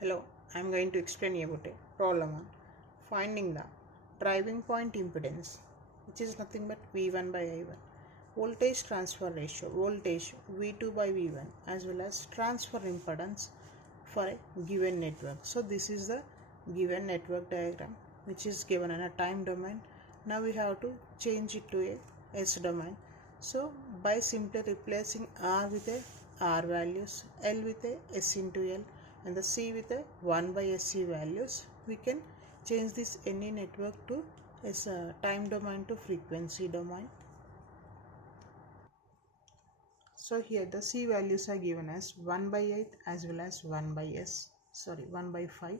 Hello, I am going to explain about a problem on finding the driving point impedance, which is nothing but V1 by I1, voltage transfer ratio, voltage V2 by V1, as well as transfer impedance for a given network. So this is the given network diagram, which is given in a time domain. Now we have to change it to a S domain. So by simply replacing R with a R values, L with a S into L, and the C with a 1 by SC values, we can change this any network to as a time domain to frequency domain. So here the C values are given as 1 by 8 as well as 1 by 1 by 5.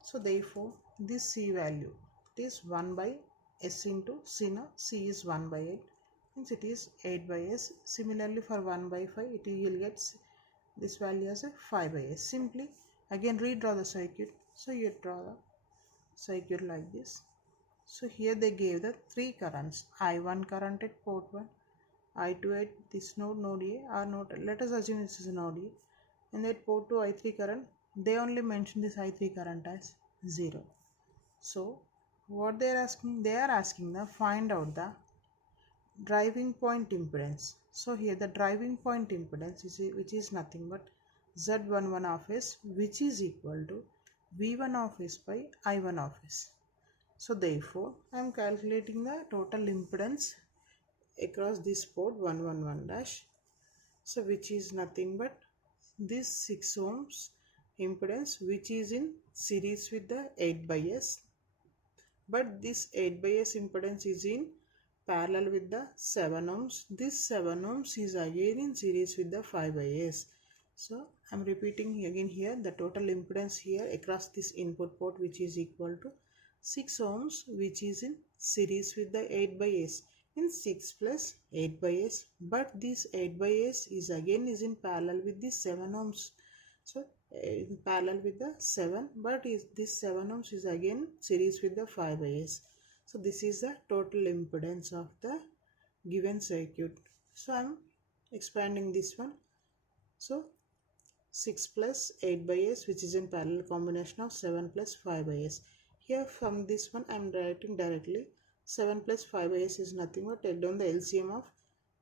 So therefore this C value is 1 by S into C. Now C is 1 by 8 means it is 8 by S. Similarly for 1 by 5 it will get this value as a 5 by S. Simply again redraw the circuit. So you draw the circuit like this. So here they gave the three currents: I1 current at port 1, I2 at this node A, or node, let us assume this is node A, and at port 2 I3 current, they only mention this I3 current as 0. So what they are asking? They are asking the find out the driving point impedance. So here the driving point impedance is which is nothing but Z11 of S, which is equal to V1 of S by I1 of S. So therefore I am calculating the total impedance across this port 111 dash. So which is nothing but this 6 ohms impedance, which is in series with the 8 by S, but this 8 by S impedance is in parallel with the 7 ohms. This 7 ohms is again in series with the 5 by S. So I am repeating again here the total impedance here across this input port, which is equal to 6 ohms, which is in series with the 8 by S, in 6 plus 8 by S, but this 8 by S is again is in parallel with the 7 ohms. So in parallel with the 7, but is this 7 ohms is again series with the 5 by S. So this is the total impedance of the given circuit. So I am expanding this one. So 6 plus 8 by S, which is in parallel combination of 7 plus 5 by S. Here from this one I am writing directly 7 plus 5 by S is nothing but take down the LCM of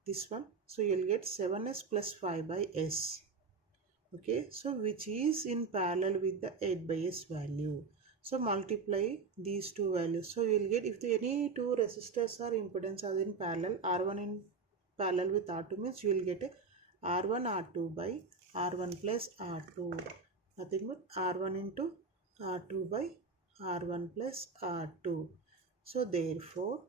this one. So you will get 7S plus 5 by S. Okay, so which is in parallel with the 8 by S value. So multiply these two values. So you will get, if any two resistors or impedance are in parallel, R1 in parallel with R2 means you will get a R1 R2 by R1 plus R2. Nothing but R1 into R2 by R1 plus R2. So therefore,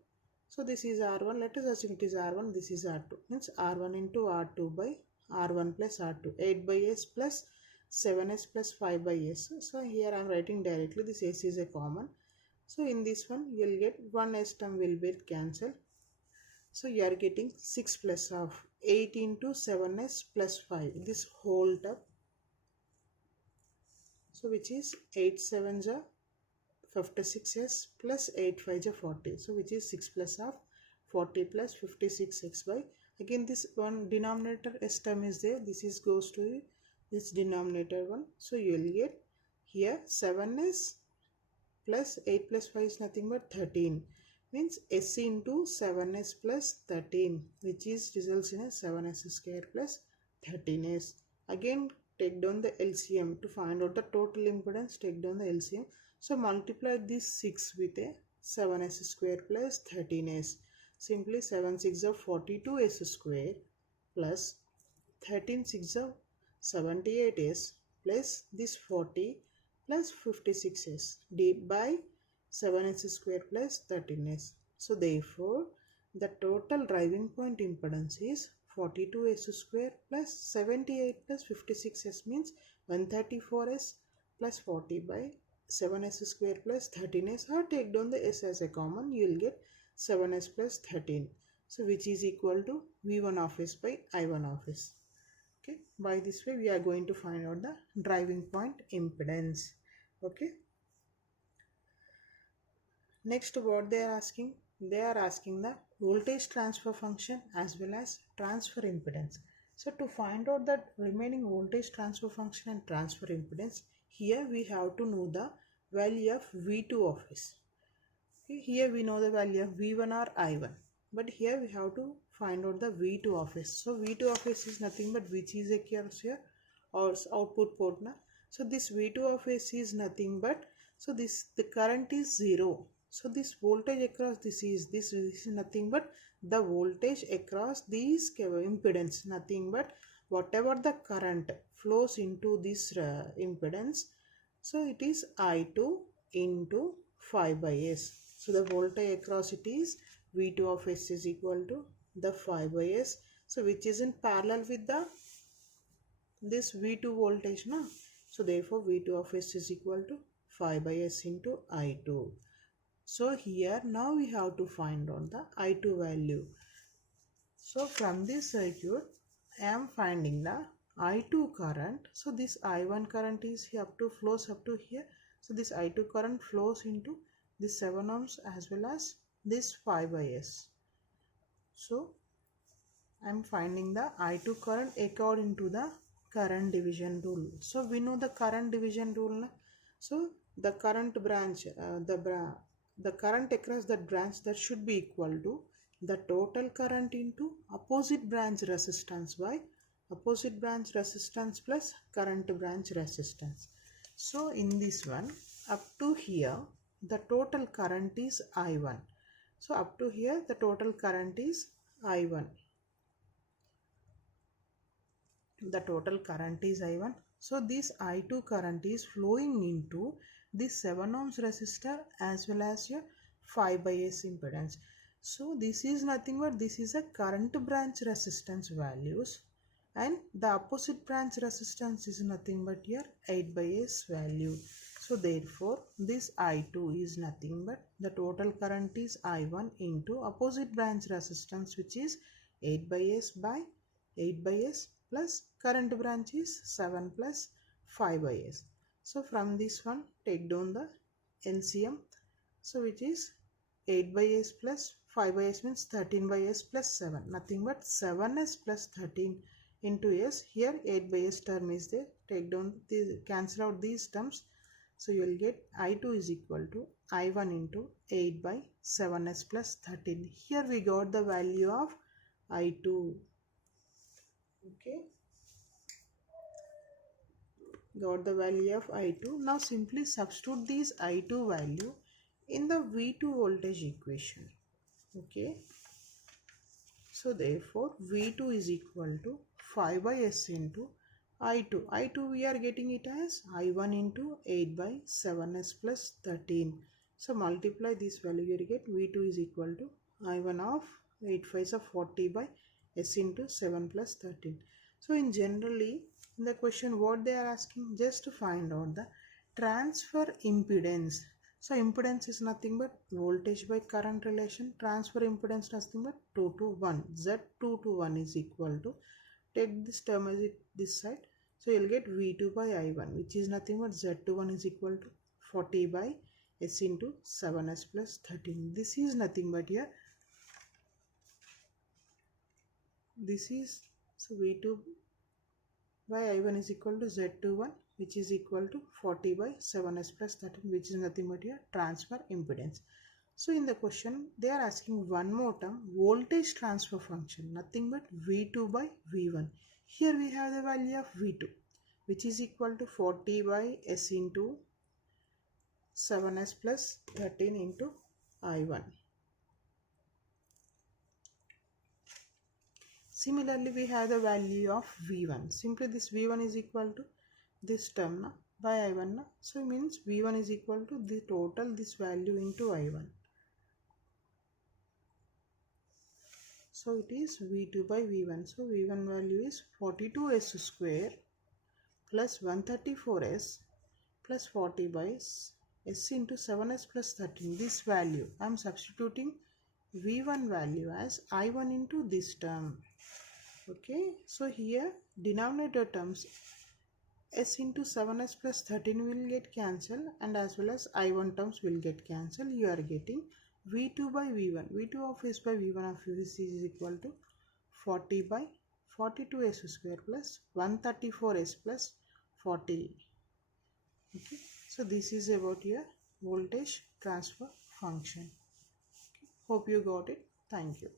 so this is R1, let us assume it is R1, this is R2, means R1 into R2 by R1 plus R2, 8 by S plus 7S plus 5 by S. So here I am writing directly, this S is a common. So in this one you will get one S term will be cancelled. So you are getting 6 plus of 8 into 7S plus 5, this whole term. So which is 8 7s are 56s plus 8 5s are 40. So which is 6 plus of 40 plus 56x by, again this one denominator S term is there, this is goes to this denominator one. So you will get here 7s plus 8 plus 5 is nothing but 13, means S into 7s plus 13, which is results in a 7s square plus 13s. Again take down the LCM to find out the total impedance, take down the LCM. So multiply this 6 with a 7s square plus 13s. Simply 7 6 of 42s square plus 13 6 of 78s plus this 40 plus 56s by 7s square plus 13s. So therefore the total driving point impedance is 42s square plus 78 plus 56s, means 134s plus 40 by 7s square plus 13s, or take down the s as a common, you will get 7s plus 13. So which is equal to V1 of S by I1 of S. Okay, by this way we are going to find out the driving point impedance. Okay, next what they are asking? They are asking the voltage transfer function as well as transfer impedance. So to find out that remaining voltage transfer function and transfer impedance, here we have to know the value of V2 of s. Okay, here we know the value of V1 or I1, but here we have to find out the V2 of s. So V2 of s is nothing but which is occurs here or output port na. So this V2 of s is nothing but, so this the current is 0. So this voltage across this is nothing but the voltage across these impedance, nothing but whatever the current flows into this impedance. So it is I2 into 5 by s. So the voltage across it is V2 of s is equal to the 5 by s. So which is in parallel with the this V2 voltage na. So therefore V2 of s is equal to 5 by s into I2. So here now we have to find out the I2 value. So from this circuit I am finding the I2 current. So this I1 current is up to flows up to here. So this I2 current flows into this 7 ohms as well as this 5 by s. So I am finding the I2 current according to the current division rule. So we know the current division rule na? So the current branch, the current across that branch, that should be equal to the total current into opposite branch resistance by opposite branch resistance plus current branch resistance. So in this one, up to here the total current is I1. So up to here the total current is I1. The total current is I1. So this I2 current is flowing into this 7 ohms resistor as well as your 5 by s impedance. So this is nothing but this is a current branch resistance values, and the opposite branch resistance is nothing but your 8 by s value. So therefore this I2 is nothing but the total current is I1 into opposite branch resistance, which is 8 by s by 8 by s plus current branch is 7 plus 5 by s. So from this one take down the LCM. So which is 8 by s plus 5 by s means 13 by s plus 7. Nothing but 7s plus 13 into s. Here 8 by s term is there. Take down the cancel out these terms. So you will get I2 is equal to I1 into 8 by 7s plus 13. Here we got the value of I2. Okay, got the value of I2. Now simply substitute these I2 value in the V2 voltage equation. Okay, so therefore V2 is equal to 5 by s into I2. I2 we are getting it as I1 into 8 by 7s plus 13. So multiply this value, you get V2 is equal to I1 of 8 5s of 40 by s into 7 plus 13. So in generally in the question what they are asking, just to find out the transfer impedance. So impedance is nothing but voltage by current relation. Transfer impedance nothing but 2 to 1. Z2 to 1 is equal to, take this term as it this side. So you'll get V2 by I1, which is nothing but Z21 is equal to 40 by s into 7s plus 13. This is nothing but here. This is, so V2 by I1 is equal to Z21, which is equal to 40 by 7s plus 13, which is nothing but here transfer impedance. So in the question they are asking one more term, voltage transfer function, nothing but V2 by V1. Here we have the value of V2, which is equal to 40 by s into 7s plus 13 into I1. Similarly, we have the value of V1. Simply this V1 is equal to this term na, by I1 na. So it means V1 is equal to the total this value into I1. So it is V2 by V1. So V1 value is 42s square plus 134s plus 40 by s into 7s plus 13. This value I am substituting V1 value as I1 into this term. Okay, so here denominator terms s into 7s plus 13 will get cancelled, and as well as I1 terms will get cancelled. You are getting V2 by V1. V2 of s by V1 of s is equal to 40 by 42s square plus 134s plus 40. Okay, so this is about your voltage transfer function. Hope you got it. Thank you.